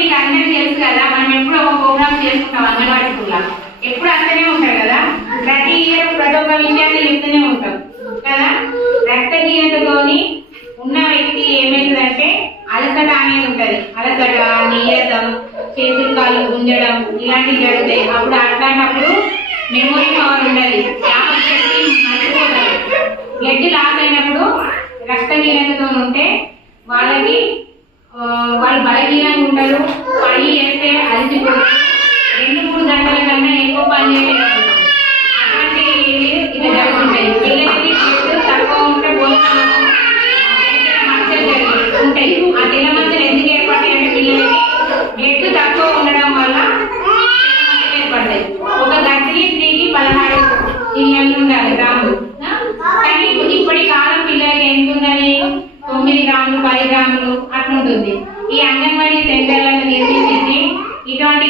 మీకు అందరికీ తెలుసు కదా మనం ఎప్పుడు ఒక ప్రోగ్రామ్ చేసుకుంటాం అంగన్వాడీ స్కూల్లో. ఎప్పుడు అంతనే ఉంటారు కదా? ప్రతి ఇయర్ ప్రతి ఒక్క విషయాన్ని చెప్తూనే ఉంటాం. కదా? రక్తహీనతతోని ఉన్న వ్యక్తి ఏమైందంటే అలసట అనేది ఉంటది. అలసట నీరసం చేతులు కాళ్ళు గుంజడం ఇలాంటివి జరుగుతాయి. అప్పుడు అట్లాంటప్పుడు మెమొరీ పవర్ ఉండాలి జ్ఞాపక బ్లడ్ లాస్ అయినప్పుడు రక్తహీనతతో ఉంటే వాళ్ళకి వాళ్ళు బలహీనంగా ఉంటారు పని చేస్తే అలసిపోతారు రెండు మూడు గంటల కన్నా ఎక్కువ పని చేయలేరు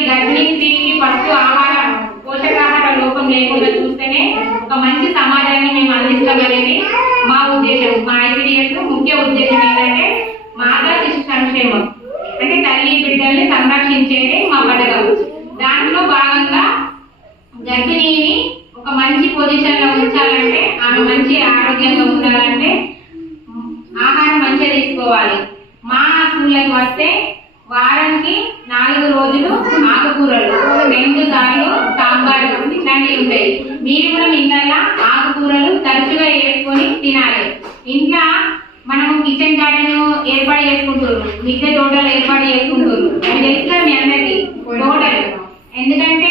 గర్భిణీ స్త్రీకి ఫస్ట్ ఆహారం పోషకాహార లోపం లేకుండా చూస్తేనే ఒక మంచి సమాజాన్ని మేము అందిస్తామనేది మా ఉద్దేశం మా ఐసీడీఎస్ ముఖ్య ఉద్దేశం ఏంటంటే మాతా శిశు సంక్షేమం. అంటే తల్లి బిడ్డల్ని సంరక్షించేది మా పథకం. దాంట్లో భాగంగా గర్భిణీని ఒక మంచి పొజిషన్లో ఉంచాలంటే ఆమె మంచి ఆరోగ్యంగా ఉండాలంటే ఆహారం మంచిగా తీసుకోవాలి. మా స్కూళ్ళకి వస్తే వారానికి నాలుగు రోజులు ఆకుకూరలు. రెండు సార్లు సాంబార్ ఇట్లాంటివి ఉంటాయి. మీరు కూడా ఇంట్లో ఆకుకూరలు తరచుగా వేసుకొని తినాలి. ఇంట్లో మనము కిచెన్ గార్డెన్ ఏర్పాటు చేసుకుంటున్నాం మిద్దె తోటలు ఏర్పాటు చేసుకుంటున్నాం అది తెలుసా మీ అందరికీ తోటలు ఎందుకంటే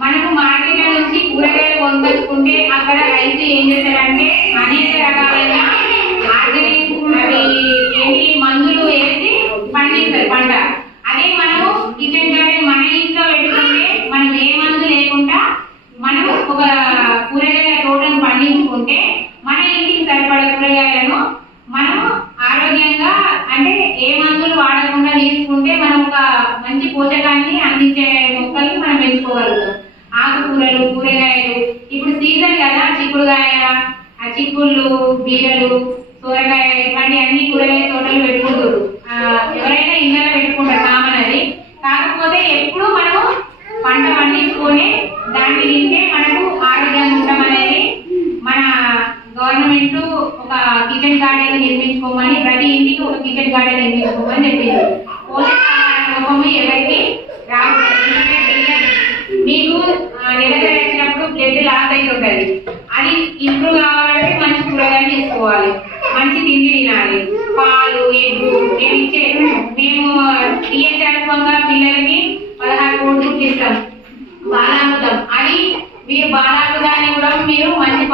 మనకు మార్కెట్ నుంచి కూరగాయలు కొనుకొచ్చుకుంటే అక్కడ రైతు ఏం చేస్తారంటే అనేక రకాలైన ఆర్గానిక్ అవి ఏంటి మందులు వేసి పండిస్తారు పంట అదే మనము కిచెన్ గార్డెన్ మన ఇంట్లో పెట్టుకుంటే మనం ఏ మందు లేకుండా మనం ఒక కూరగాయల తోటను పండించుకుంటే మన ఇంటికి సరిపడే కూరగాయలను మనం ఆరోగ్యంగా అంటే ఏ మందులు వాడకుండా తీసుకుంటే మనం ఒక మంచి పోషకాన్ని అందించే మొక్కల్ని మనం పెంచుకోగలుగుతాం. ఆకుకూరలు కూరగాయలు. ఇప్పుడు సీజన్ కదా చిక్కుడుగాయ ఆ చిక్కుళ్ళు బీరలు సోరకాయ ఇట్లాంటి అన్ని కూరగాయ తోటలు పెట్టుకుంటారు. ఎవరైనా ఇళ్ళలో పెట్టుకుంటారు కామన్ అది. కాకపోతే ఎప్పుడు మనం పంట పండించుకొని దాన్ని తింటే మనకు ఆరోగ్యంగా ఉంటాం అనేది మన గవర్నమెంట్ ఒక కిచెన్ గార్డెన్ నిర్మించుకోమని ప్రతి ఇంటికి ఒక కిచెన్ గార్డెన్ నిర్మించుకోమని చెప్పింది. పోషకాహార లోపము ఎవరికి రాకూడదు.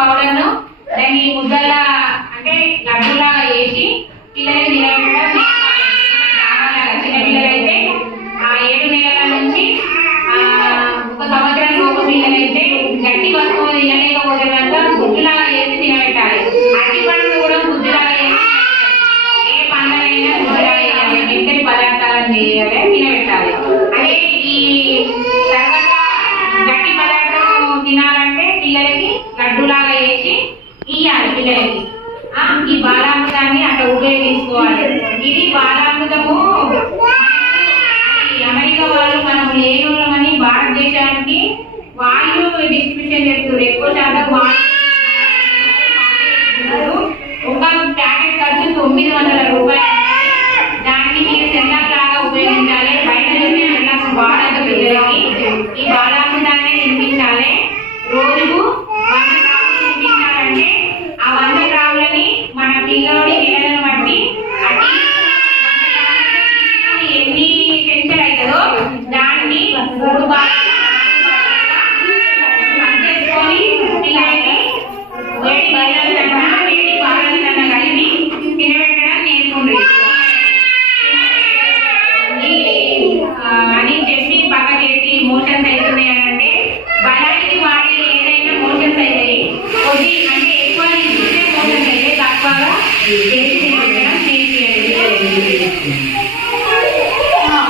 మీరు మంచి దాన్ని ముద్దలా అంటే లడ్డులా వేసి పిల్లలకి నిలబెట్టడం చిన్నపిల్లలైతే ఆ ఏడు నెలల నుంచి ఒక సంవత్సరం లోపు పిల్లలైతే గట్టి వస్తువు తినలేకపోతే కనుక గుడ్డులాగా వేసి తినబెట్టాలి. అట్టి పండ్లు కూడా గుడ్డులాగా వేసి ఏ పండ్లైనా గుడ్డులాగా వేయాలి. మెత్తని పదార్థాలను చేయాలి ఇయ్యాలి ఆ, ఈ బాలామృతాన్ని అట్లా ఉపయోగించుకోవాలి ఇది బాలామృతము అమెరికా వాళ్ళు మనం లేనులమని భారతదేశానికి వాళ్ళు డిస్ట్రిబ్యూషన్ చేస్తున్నారు. ఎక్కువ శాతం వాళ్ళు ఒక ప్యాకెట్ ఖర్చు తొమ్మిది వందల రూపాయలు. దాన్ని మీరు సెల్లాక్ లాగా ఉపయోగించాలి. బయట నుంచి సెల్లాక్ వాడక పిల్లలకి. ఈ బాల తీసుకుంటే మోషన్స్